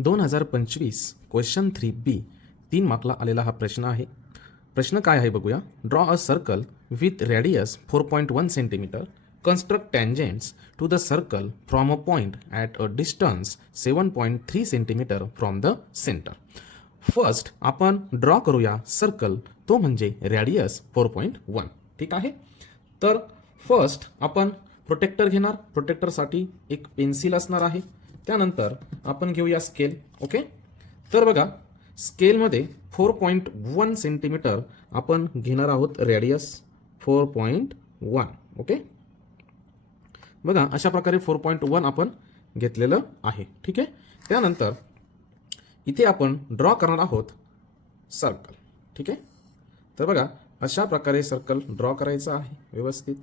2025 question 3B 3 मार्कला आलेला हा प्रश्न आहे. प्रश्न काय आहे बघूया. Draw a circle with radius 4.1 centimetre. Construct tangents to the circle from a point at a distance 7.3 centimetre from the centre. First आपण ड्रॉ करूया सर्कल, तो म्हणजे रेडियस 4.1. ठीक आहे. तर फर्स्ट आपण प्रोटेक्टर घेणार. प्रोटेक्टरसाठी एक पेन्सिल असणार आहे. त्यानंतर आपण घेऊया स्केल. ओके. तर बघा स्केलमध्ये 4.1 सेंटीमीटर आपण घेणार आहोत. रेडियस 4.1. ओके. बघा अशा प्रकारे 4.1 आपण घेतलेलं आहे. ठीक आहे. त्यानंतर इथे आपण ड्रॉ करणार आहोत सर्कल. ठीक आहे. तर बघा अशा प्रकारे सर्कल ड्रॉ करायचं आहे व्यवस्थित.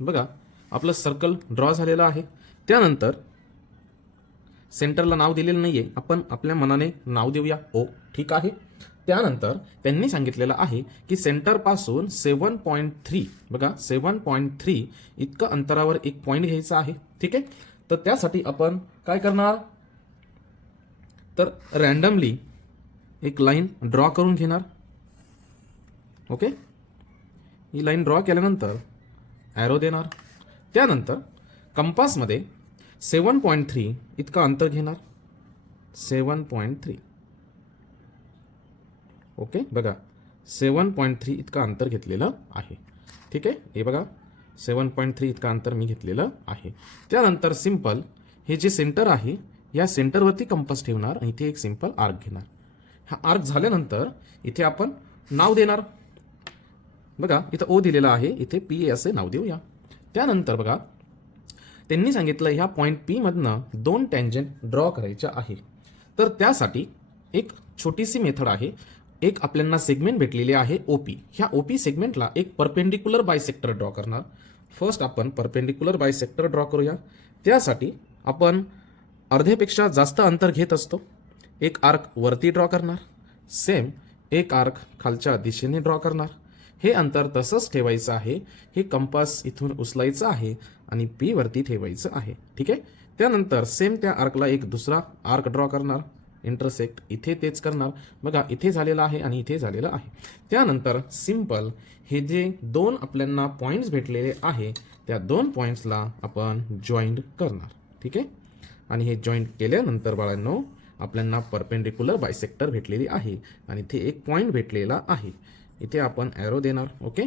बघा आपलं सर्कल ड्रॉ झालेलं आहे. त्यानंतर सेंटरला नाव दिलेलं नाहीये, आपण आपल्या मनाने नाव देऊया ओ. ठीक आहे. त्यानंतर त्यांनी सांगितलेलं आहे की सेंटर पासून 7.3 बघा 7.3 इतकं अंतरावर एक पॉइंट घ्यायचा आहे. ठीक आहे. तर त्यासाठी आपण काय करणार, तर रँडमली एक लाईन ड्रॉ करून घेणार. ओके. ही लाईन ड्रॉ केल्यानंतर ॲरो देणार. त्यानंतर कंपासमध्ये 7.3 इतका अंतर घेणार. 7.3. ओके. बघा 7.3 इतका अंतर घेतलेलं आहे. ठीक आहे. हे बघा 7.3 इतका अंतर मी घेतलेलं आहे. त्यानंतर सिंपल हे जे सेंटर आहे या सेंटरवरती कंपास ठेवणार आणि इथे एक सिंपल आर्क घेणार. हा आर्क झाल्यानंतर इथे आपण नाव देणार. बघा इथं ओ दिलेलं आहे, इथे पी असे नाव देऊया. त्यानंतर बघा त्यांनी सांगितलं ह्या पॉईंट पी मधनं 2 टँजंट ड्रॉ करायच्या आहे. तर त्यासाठी एक छोटीशी मेथड आहे. एक आपल्याला सेगमेंट भेटलेली आहे ओपी. ह्या ओपी सेगमेंटला एक परपेंडिक्युलर बायसेक्टर ड्रॉ करणार. फर्स्ट आपण परपेंडिक्युलर बायसेक्टर ड्रॉ करूया. त्यासाठी आपण अर्ध्यापेक्षा जास्त अंतर घेत असतो. एक आर्क वरती ड्रॉ करणार. सेम एक आर्क खालच्या दिशेने ड्रॉ करणार. हे अंतर तसंच ठेवायचं आहे. हे कंपास इथून उचलायचं आहे आणि पी वरती ठेवायचं आहे. ठीक आहे. त्यानंतर सेम त्या आर्कला एक दुसरा आर्क ड्रॉ करणार. इंटरसेक्ट इथे तेच करणार. बघा इथे झालेलं आहे आणि इथे झालेलं आहे. त्यानंतर सिंपल हे जे 2 आपल्याला पॉईंट्स भेटलेले आहे त्या 2 पॉईंट्सला आपण जॉईंट करणार. ठीक आहे. आणि हे जॉईंट केल्यानंतर बाळांनो आपल्याला परपेंडिक्युलर बायसेक्टर भेटलेली आहे आणि इथे एक पॉईंट भेटलेला आहे. इथे आपण ॲरो देणार. ओके.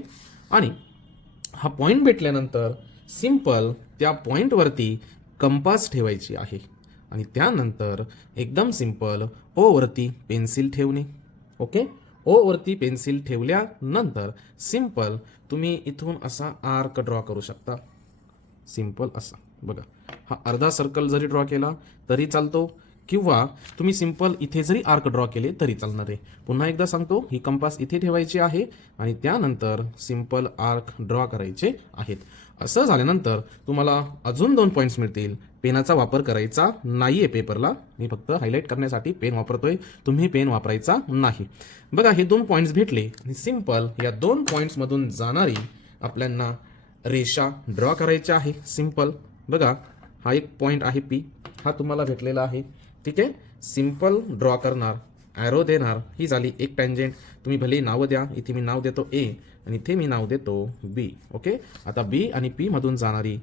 आणि हा पॉईंट भेटल्यानंतर सिंपल त्या पॉईंटवरती कंपास ठेवायची आहे आणि त्यानंतर एकदम सिंपल ओ वरती पेन्सिल ठेवणे. ओके. ओ वरती पेन्सिल ठेवल्यानंतर सिंपल तुम्ही इथून असा आर्क ड्रॉ करू शकता. सिंपल असा. बघा हा अर्धा सर्कल जरी ड्रॉ केला तरी चालतो किंवा तुम्ही सिंपल इथे जरी आर्क ड्रॉ केले तरी चालणार आहे. पुन्हा एकदा सांगतो, ही कंपास इथे ठेवायची आहे आणि त्यानंतर सिंपल आर्क ड्रॉ करायचे आहेत. असं झाल्यानंतर तुम्हाला अजून 2 पॉईंट्स मिळतील. पेनाचा वापर करायचा नाहीये पेपरला. मी फक्त हायलाईट करण्यासाठी पेन वापरतोय, तुम्ही पेन वापरायचा नाही. बघा हे 2 पॉईंट्स भेटले आणि सिंपल या 2 पॉईंट्समधून जाणारी आपल्याला रेषा ड्रॉ करायची आहे. सिंपल बघा हा एक पॉईंट आहे पी, हा तुम्हाला भेटलेला आहे. ठीक आहे. सिंपल ड्रॉ करणार, ॲरो देणार. ही झाली एक टँजेंट. तुम्ही भले नावं द्या. इथे मी नाव देतो ए आणि इथे मी नाव देतो बी. ओके. आता बी आणि पी मधून जाणारी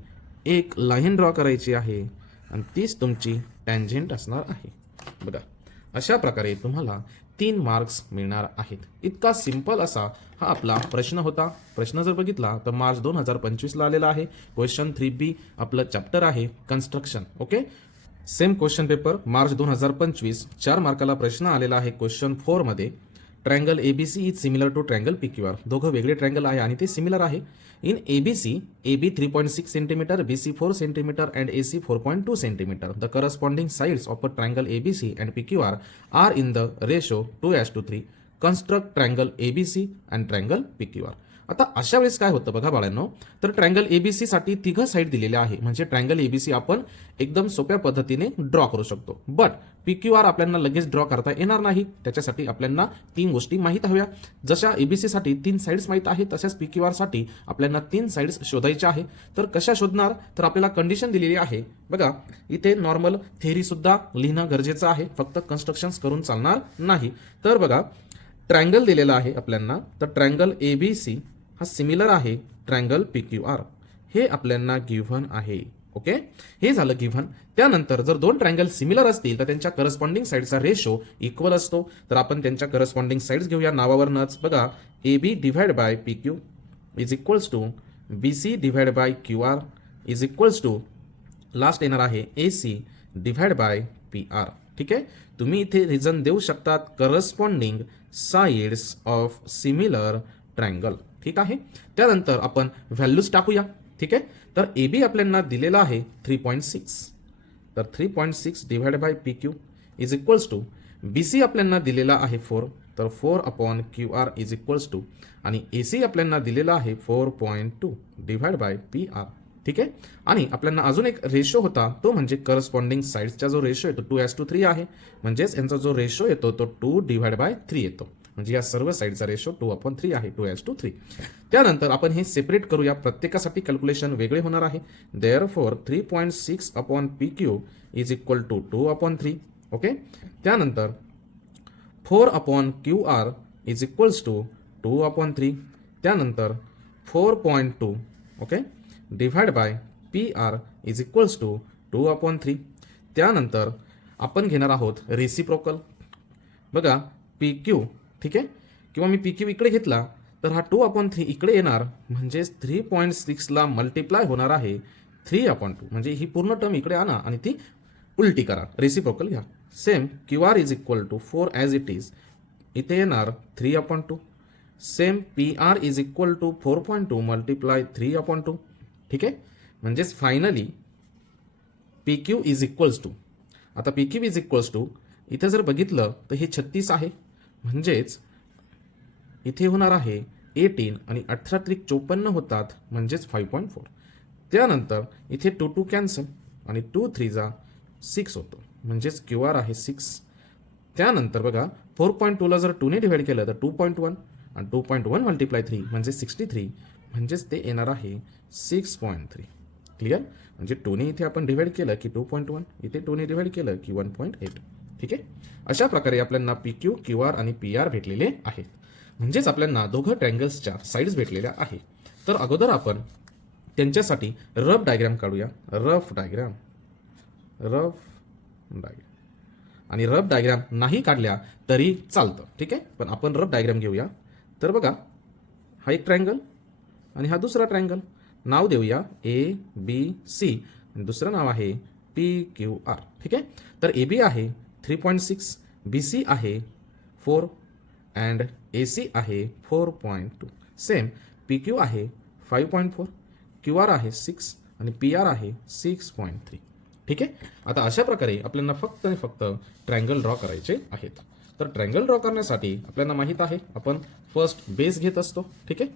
एक लाईन ड्रॉ करायची आहे आणि तीच तुमची टँजेंट असणार आहे. बघा अशा प्रकारे तुम्हाला 3 मार्क्स मिळणार आहेत. इतका सिंपल असा हा आपला प्रश्न होता. प्रश्न जर बघितला तर मार्च 2025ला आलेला आहे. क्वेश्चन 3B आपलं चॅप्टर आहे construction. Okay. Same question paper March 2025 4 मार्काला प्रश्न आलेला आहे. क्वेश्चन 4 मध्ये triangle ABC is similar to triangle PQR. दोघं वेगळे ट्रायंगल आहे आणि ते सिमिलर आहे. In ABC AB 3.6 centimetre, BC 4 centimetre and AC 4.2 centimetre. The corresponding sides of a triangle ABC and PQR are in the ratio 2:3. Construct triangle ABC and triangle PQR. आता अशा वेळेस काय होतं बघा बाळांनो, तर ट्रायंगल एबीसी साठी तिघं साईड दिलेल्या आहे, म्हणजे ट्रायंगल एबीसी आपण एकदम सोप्या पद्धतीने ड्रॉ करू शकतो. बट PQR आपल्याला लगेच ड्रॉ करता येणार नाही. त्याच्यासाठी आपल्याला 3 गोष्टी माहीत हव्या. जशा एबीसी साठी 3 साईड्स माहीत आहेत, तशाच PQR साठी आपल्याला 3 साईड्स शोधायच्या आहे. तर कशा शोधणार, तर आपल्याला कंडिशन दिलेली आहे बघा. इथे नॉर्मल थेअरी सुद्धा लिहिणं गरजेचं आहे, फक्त कन्स्ट्रक्शन्स करून चालणार नाही. तर बघा, ट्रायंगल दिलेला आहे आपल्याला, तर ट्रायंगल एबीसी हा सिमिलर आहे ट्रायंगल PQR, हे आपल्याला गिव्हन आहे. ओके, हे झालं गिव्हन. त्यानंतर जर दोन ट्रायंगल सिमिलर असतील तर त्यांच्या करस्पॉन्डिंग साईडचा रेशो इक्वल असतो. तर आपण त्यांच्या करस्पॉन्डिंग साईड्स घेऊया नावावरनच. बघा, AB divide by PQ is equals to BC divide by QR is equals to last येणार आहे AC डिवाइड बाय PR. ठीक आहे, तुम्ही इथे रिझन देऊ शकतात, corresponding sides of similar triangle. ठीक आहे, त्यानंतर आपण व्हॅल्यूज टाकूया. ठीक आहे, तर AB आपल्याला दिलेला आहे 3.6, तर 3.6 divide by PQ is equals to BC आपल्याला दिलेला आहे 4, तर 4/QR इज इक्वल्स टू, आणि AC आपल्याला दिलेला आहे 4.2 डिवाइड बाय PR. ठीक आहे, आणि आपल्याला अजून एक रेशो होता, तो म्हणजे करस्पॉन्डिंग साइड्सचा जो रेशो येतो 2:3 आहे, म्हणजेच यांचा जो रेशो येतो तो 2 डिवाइड बाय 3 येतो, म्हणजे या सर्व साइडचा रेशो 2/3 आहे, 2:3. त्यानंतर आपण हे सेपरेट करूया, प्रत्येकासाठी कॅल्क्युलेशन वेगळे होणार आहे. Therefore 3.6/PQ is equal to 2/3. Okay, त्यानंतर 4/QR इज इक्वल्स टू 2/3. त्यानंतर 4.2 okay divide by PR is equals to 2/3. त्यानंतर आपण घेणार आहोत रेसिप्रोकल. बघा, PQ, ठीक आहे, किंवा मी PQ इकडे घेतला तर हा 2/3 इकडे येणार, म्हणजे 3.6 ला मल्टिप्लाय होणार आहे 3/2, म्हणजे ही पूर्ण टर्म इकडे आणा आणि ती उलटी करा, रेसिप्रोकल घ्या. Same QR is equal to 4 as it is, इथे येणार 3/2. Same PR is equal to 4.2 multiply 3/2. ठीक आहे, म्हणजेच finally PQ is equals to, आता PQ इज इक्वल्स टू इथे जर बघितलं तर हे 36 आहे, म्हणजेच इथे होणार आहे 18, आणि 18×3 होतात, म्हणजेच 5.4. त्यानंतर इथे 2 कॅन्सल, आणि 2 3 6 होतो, म्हणजेच QR आहे 6. त्यानंतर बघा, 4.2 ला जर 2 ने डिवाइड केलं तर 2.1, आणि 2.1 मल्टिप्लाय 3 म्हणजे 63, म्हणजेच ते येणार आहे 6.3. क्लिअर, म्हणजे 2 ने इथे आपण डिवाइड केलं की 2.1, इथे 2 ने डिवाइड केलं की 1.8. ठीक आहे, अशा प्रकारे आपल्याला PQ, QR आणि PR भेटलेले आहेत, म्हणजेच आपल्याला दोघं ट्रायंगल्सच्या साईड्स भेटलेल्या आहे. तर अगोदर आपण त्यांच्यासाठी रफ डायग्राम काढूया. रफ डायग्राम, आणि रफ डायग्राम नाही काढल्या तरी चालतं. ठीक आहे, पण आपण रफ डायग्राम घेऊया. तर बघा, हा एक ट्रायंगल आणि हा दुसरा ट्रायंगल, नाव देऊया ABC, आणि दुसरं नाव आहे PQR. ठीक आहे, तर AB आहे 3.6, BC आहे 4 अँड AC आहे 4.2. सेम PQ आहे 5.4, QR आहे 6, आणि PR आहे 6.3. ठीक आहे, आता अशा प्रकारे आपल्याला फक्त आणि फक्त ट्रायंगल ड्रॉ करायचे आहेत. तर ट्रायंगल ड्रॉ करण्यासाठी आपल्याला माहीत आहे, आपण फर्स्ट बेस घेत असतो. ठीक आहे,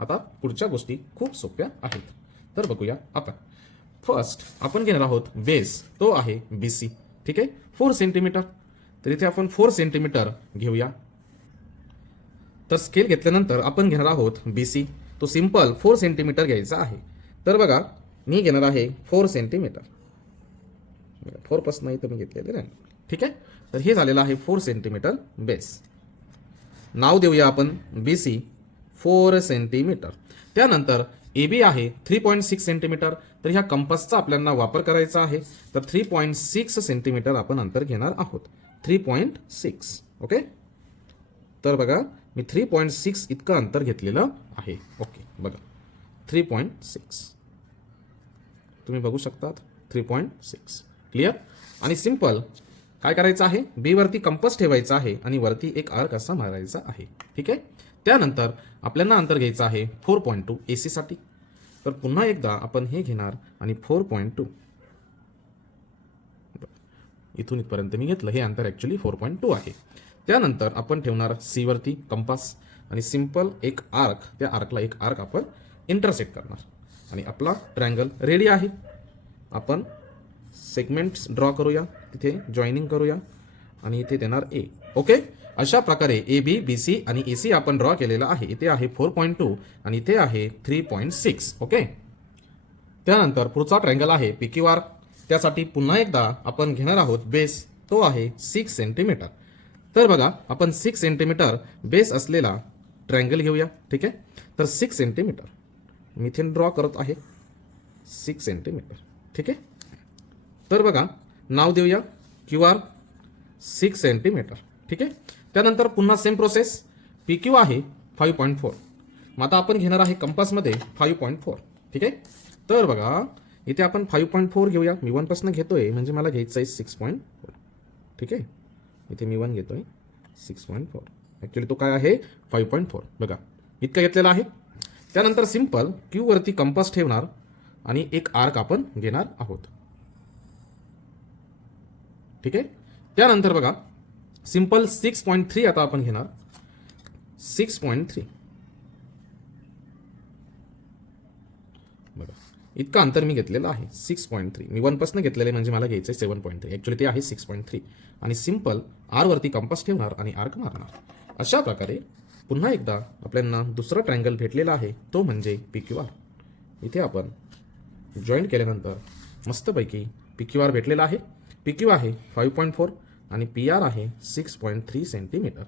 आता पुढच्या गोष्टी खूप सोप्या आहेत. तर बघूया आपण. फर्स्ट आपण घेणार आहोत बेस, तो आहे BC. ठीक आहे, 4 सेंटीमीटर. तर इथे आपण 4 सेंटीमीटर घेऊया. तर स्केल घेतल्यानंतर आपण घेणार आहोत BC, तो सिंपल 4 सेंटीमीटर घ्यायचा आहे. तर बघा, मी घेणार आहे 4 सेंटीमीटर, 4 पासून इथं मी घेतलेले नाही. ठीक आहे, तर हे झालेलं आहे 4 सेंटीमीटर बेस. नाव देऊया आपण BC 4 सेंटीमीटर. त्यानंतर AB आहे 3.6 सेंटीमीटर. तर ह्या कंपासचा आपल्याला वापर करायचा आहे. तर 3.6 सेंटीमीटर आपण अंतर घेणार आहोत, 3.6. ओके, तर बघा, मी 3.6 इतकं अंतर घेतलेलं आहे. ओके, बघा 3.6 तुम्ही बघू शकतात, 3.6. क्लिअर, आणि सिंपल काय करायचं आहे, बी वरती कंपास ठेवायचा आहे आणि वरती एक आर्क असा मारायचा आहे. ठीक आहे, त्यानंतर आपल्याला अंतर घ्यायचं आहे 4.2 AC साठी. तर पुन्हा एकदा आपण हे घेणार आणि 4.2 इथून इथपर्यंत मी घेतलं, हे अंतर ॲक्च्युली 4.2 आहे. त्यानंतर आपण ठेवणार C वरती कंपास, आणि सिंपल एक आर्क, त्या आर्कला एक आर्क आपण इंटरसेक्ट करणार आणि आपला ट्रायंगल रेडी आहे. आपण सेगमेंट्स ड्रॉ करूया, तिथे जॉईनिंग करूया आणि इथे देणार ए. ओके, अशा प्रकारे ए बी बी सी आणि ए सी आपण ड्रॉ केलेला आहे. इथे आहे 4.2 आणि इथे आहे 3.6. ओके, त्यानंतर पुढचा ट्रायंगल आहे पी क्यू आर. त्यासाठी पुन्हा एकदा आपण घेणार आहोत बेस, तो आहे 6 सेंटीमीटर. तर बघा, आपण 6 सेंटीमीटर बेस असलेला ट्रायंगल घेऊया. ठीक आहे, तर 6 सेंटीमीटर मी इथे ड्रॉ करत आहे, 6 सेंटीमीटर. ठीक आहे, तर बघा नाव देऊया क्यू आर 6 सेंटीमीटर. ठीक आहे, त्यानंतर पुन्हा सेम प्रोसेस, पी क्यू आहे 5.4. मग आता आपण घेणार आहे कंपासमध्ये 5.4. ठीक आहे, तर बघा इथे आपण 5.4 घेऊया. मी 1 पासून घेतोय म्हणजे मला घ्यायचं आहे 6.4. ठीक आहे, इथे मी 1 घेतोय 6.4. ॲक्च्युली तो काय आहे 5.4. बघा इतकं घेतलेलं आहे. त्यानंतर सिंपल क्यू वरती कंपास ठेवणार आणि एक आर्क आपण घेणार आहोत. ठीक आहे, त्यानंतर बघा सिंपल 6.3 आता आपण घेणार. 6.3 बघा इतकं अंतर मी घेतलेलं आहे 6.3. मी 1 पासून घेतलेलं आहे म्हणजे मला घ्यायचं आहे 7.3. ॲक्च्युली ते आहे 6.3 आणि सिंपल आर वरती कंपास ठेवणार आणि आर्क मारणार. अशा प्रकारे पुन्हा एकदा आपल्याला दुसरा ट्रायंगल भेटलेला आहे, तो म्हणजे पी क्यू आर. इथे आपण जॉईंट केल्यानंतर मस्तपैकी पी क्यू आर भेटलेला आहे. पी क्यू आहे 5.4 आणि पी आर आहे 6.3 सेंटीमीटर.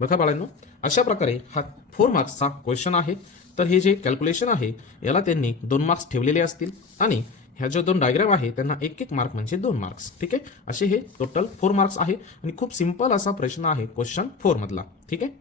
बघा बाळांनो, अशा प्रकारे हा 4 मार्क्सचा क्वेश्चन आहे. तर हे जे कॅल्क्युलेशन आहे याला त्यांनी 2 मार्क्स ठेवलेले असतील आणि ह्या ज्या 2 डायग्राम आहे त्यांना 1-1 मार्क म्हणजे 2 मार्क्स. ठीक आहे, असे हे टोटल 4 मार्क्स आहे आणि खूप सिंपल असा प्रश्न आहे क्वेश्चन 4 मधला. ठीक आहे.